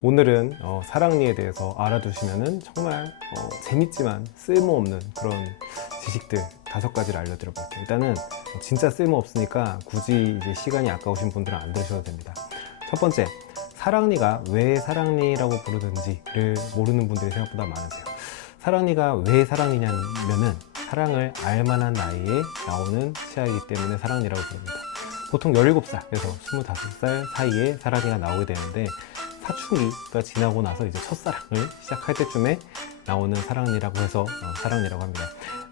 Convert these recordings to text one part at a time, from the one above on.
오늘은 사랑니에 대해서 알아두시면 정말 재밌지만 쓸모없는 그런 지식들 5가지를 알려드려 볼게요. 일단은 진짜 쓸모없으니까 굳이 이제 시간이 아까우신 분들은 안 들으셔도 됩니다. 첫 번째, 사랑니가 왜 사랑니라고 부르는지를 모르는 분들이 생각보다 많으세요. 사랑니가 왜 사랑니냐면은 사랑을 알만한 나이에 나오는 치아이기 때문에 사랑니라고 부릅니다. 보통 17살에서 25살 사이에 사랑니가 나오게 되는데, 사춘기가 지나고 나서 이제 첫사랑을 시작할 때쯤에 나오는 사랑니라고 해서 사랑니라고 합니다.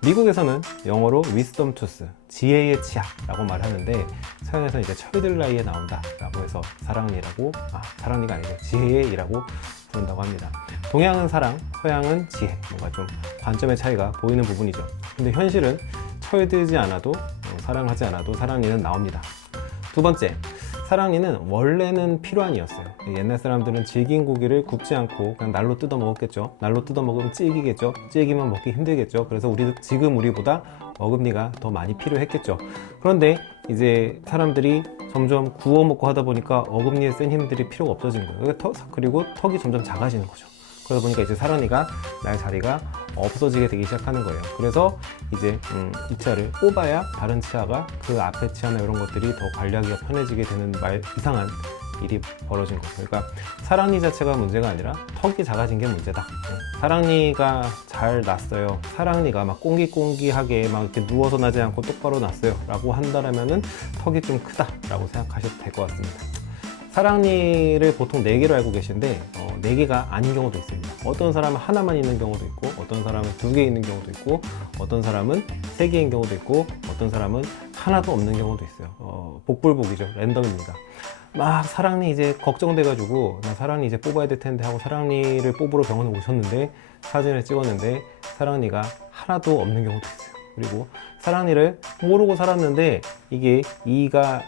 미국에서는 영어로 wisdom tooth, 지혜의 치아라고 말하는데, 서양에서는 이제 철들 나이에 나온다 라고 해서 사랑니가 아니고 지혜의라고 부른다고 합니다. 동양은 사랑, 서양은 지혜, 뭔가 좀 관점의 차이가 보이는 부분이죠. 근데 현실은 철들지 않아도 사랑하지 않아도 사랑니는 나옵니다. 두 번째, 사랑니는 원래는 필요한이었어요. 옛날 사람들은 질긴 고기를 굽지 않고 그냥 날로 뜯어 먹었겠죠. 날로 뜯어 먹으면 질기겠죠. 질기면 먹기 힘들겠죠. 그래서 지금 우리보다 어금니가 더 많이 필요했겠죠. 그런데 이제 사람들이 점점 구워 먹고 하다 보니까 어금니에 센 힘들이 필요가 없어진 거예요. 그리고 턱이 점점 작아지는 거죠. 그러다 보니까 이제 사랑니가 날 자리가 없어지게 되기 시작하는 거예요. 그래서 이제 이 치아를 뽑아야 다른 치아가 그 앞에 치아나 이런 것들이 더 관리하기가 편해지게 되는 이상한 일이 벌어진 거예요. 그러니까 사랑니 자체가 문제가 아니라 턱이 작아진 게 문제다. 사랑니가 잘 났어요. 사랑니가 막 꽁기꽁기하게 막 이렇게 누워서 나지 않고 똑바로 났어요 라고 한다면은 턱이 좀 크다 라고 생각하셔도 될 것 같습니다. 사랑니를 보통 4개로 알고 계신데 4개가 아닌 경우도 있습니다. 어떤 사람은 하나만 있는 경우도 있고, 어떤 사람은 2개 있는 경우도 있고, 어떤 사람은 3개인 경우도 있고, 어떤 사람은 하나도 없는 경우도 있어요. 복불복이죠. 랜덤입니다. 막 사랑니 이제 걱정돼가지고 나 사랑니 이제 뽑아야 될 텐데 하고 사랑니를 뽑으러 병원에 오셨는데, 사진을 찍었는데 사랑니가 하나도 없는 경우도 있어요. 그리고 사랑니를 모르고 살았는데 이게 이가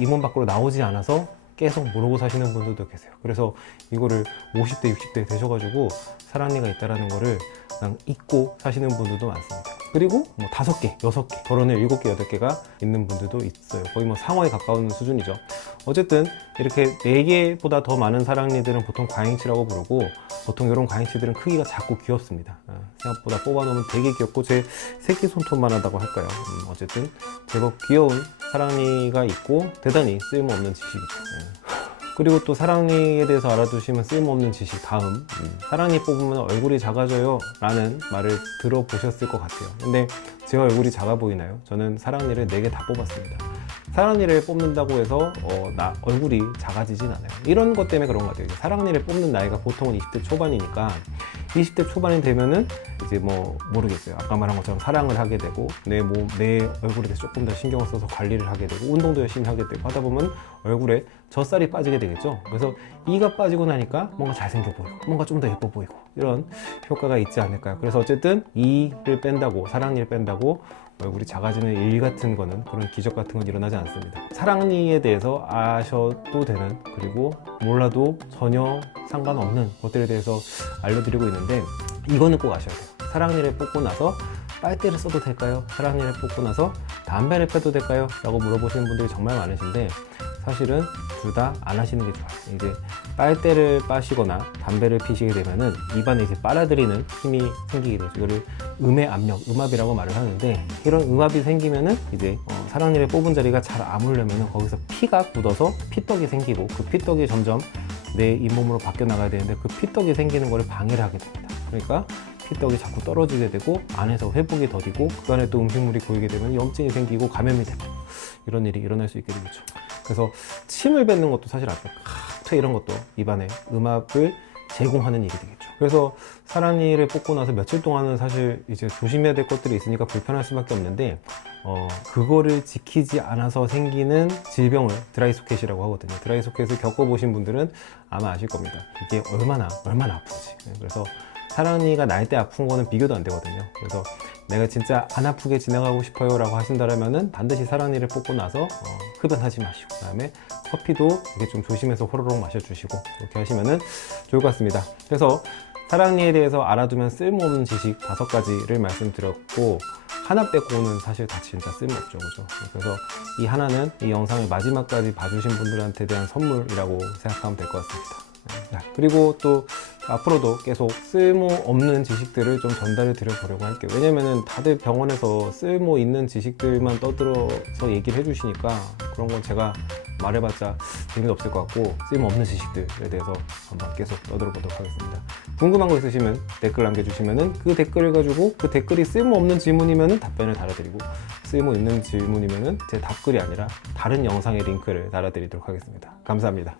이문 밖으로 나오지 않아서 계속 모르고 사시는 분들도 계세요. 그래서 이거를 50대, 60대 되셔가지고 사랑니가 있다라는 거를 그냥 잊고 사시는 분들도 많습니다. 그리고 뭐 5개, 6개, 결혼을 7개, 8개가 있는 분들도 있어요. 거의 뭐 상어에 가까운 수준이죠. 어쨌든 이렇게 4개보다 더 많은 사랑니들은 보통 과잉치라고 부르고, 보통 이런 과잉치들은 크기가 작고 귀엽습니다. 생각보다 뽑아놓으면 되게 귀엽고 제 새끼 손톱만 하다고 할까요? 어쨌든 제법 귀여운 사랑니가 있고 대단히 쓸모없는 지식이죠. 그리고 또 사랑니에 대해서 알아두시면 쓸모없는 지식 다음, 사랑니 뽑으면 얼굴이 작아져요 라는 말을 들어보셨을 것 같아요. 근데 제 얼굴이 작아 보이나요? 저는 사랑니를 4개 다 뽑았습니다. 사랑니를 뽑는다고 해서 나 얼굴이 작아지진 않아요. 이런 것 때문에 그런 것 같아요. 사랑니를 뽑는 나이가 보통은 20대 초반이니까 20대 초반이 되면은 이제 뭐 모르겠어요. 아까 말한 것처럼 사랑을 하게 되고 내 얼굴에 대해서 조금 더 신경을 써서 관리를 하게 되고 운동도 열심히 하게 되고 하다 보면 얼굴에 젖살이 빠지게 되겠죠. 그래서 이가 빠지고 나니까 뭔가 잘생겨 보이고 뭔가 좀 더 예뻐 보이고 이런 효과가 있지 않을까요? 그래서 어쨌든 이를 뺀다고, 사랑니를 뺀다고 얼굴이 작아지는 일 같은 거는, 그런 기적 같은 건 일어나지 않습니다. 사랑니에 대해서 아셔도 되는, 그리고 몰라도 전혀 상관없는 것들에 대해서 알려드리고 있는데, 이거는 꼭 아셔야 돼요. 사랑니를 뽑고 나서 빨대를 써도 될까요? 사랑니를 뽑고 나서 담배를 펴도 될까요? 라고 물어보시는 분들이 정말 많으신데, 사실은 둘 다 안 하시는 게 좋아요. 이제 빨대를 빠시거나 담배를 피시게 되면은 입안에 이제 빨아들이는 힘이 생기게 되죠. 이거를 음의 압력, 음압이라고 말을 하는데, 이런 음압이 생기면은 이제 사랑니를 뽑은 자리가 잘 아물려면은 거기서 피가 굳어서 피떡이 생기고, 그 피떡이 점점 내 잇몸으로 바뀌어 나가야 되는데 그 피떡이 생기는 거를 방해를 하게 됩니다. 그러니까 피떡이 자꾸 떨어지게 되고 안에서 회복이 더디고 그 안에 또 음식물이 고이게 되면 염증이 생기고 감염이 되고 이런 일이 일어날 수 있게 되겠죠. 그래서 침을 뱉는 것도 사실 아까 이런 것도 입안에 음압을 제공하는 일이 되겠죠. 그래서 사랑니를 뽑고 나서 며칠 동안은 사실 이제 조심해야 될 것들이 있으니까 불편할 수밖에 없는데, 그거를 지키지 않아서 생기는 질병을 드라이소켓이라고 하거든요. 드라이소켓을 겪어보신 분들은 아마 아실 겁니다. 이게 얼마나 아픈지. 그래서 사랑니가 날 때 아픈 거는 비교도 안 되거든요. 그래서 내가 진짜 안 아프게 지나가고 싶어요 라고 하신다면은 반드시 사랑니를 뽑고 나서 흡연하지 마시고, 그 다음에 커피도 이렇게 좀 조심해서 호로록 마셔주시고 이렇게 하시면은 좋을 것 같습니다. 그래서 사랑니에 대해서 알아두면 쓸모없는 지식 5가지를 말씀드렸고, 하나 빼고는 사실 다 진짜 쓸모없죠. 그죠? 그래서 이 하나는 이 영상을 마지막까지 봐주신 분들한테 대한 선물이라고 생각하면 될 것 같습니다. 자, 그리고 또 앞으로도 계속 쓸모없는 지식들을 좀 전달해 드려 보려고 할게요. 왜냐면은 다들 병원에서 쓸모 있는 지식들만 떠들어서 얘기를 해주시니까 그런 건 제가 말해봤자 재미도 없을 것 같고, 쓸모없는 지식들에 대해서 한번 계속 떠들어 보도록 하겠습니다. 궁금한 거 있으시면 댓글 남겨주시면은 그 댓글을 가지고, 그 댓글이 쓸모없는 질문이면은 답변을 달아드리고, 쓸모 있는 질문이면은 제 답글이 아니라 다른 영상의 링크를 달아드리도록 하겠습니다. 감사합니다.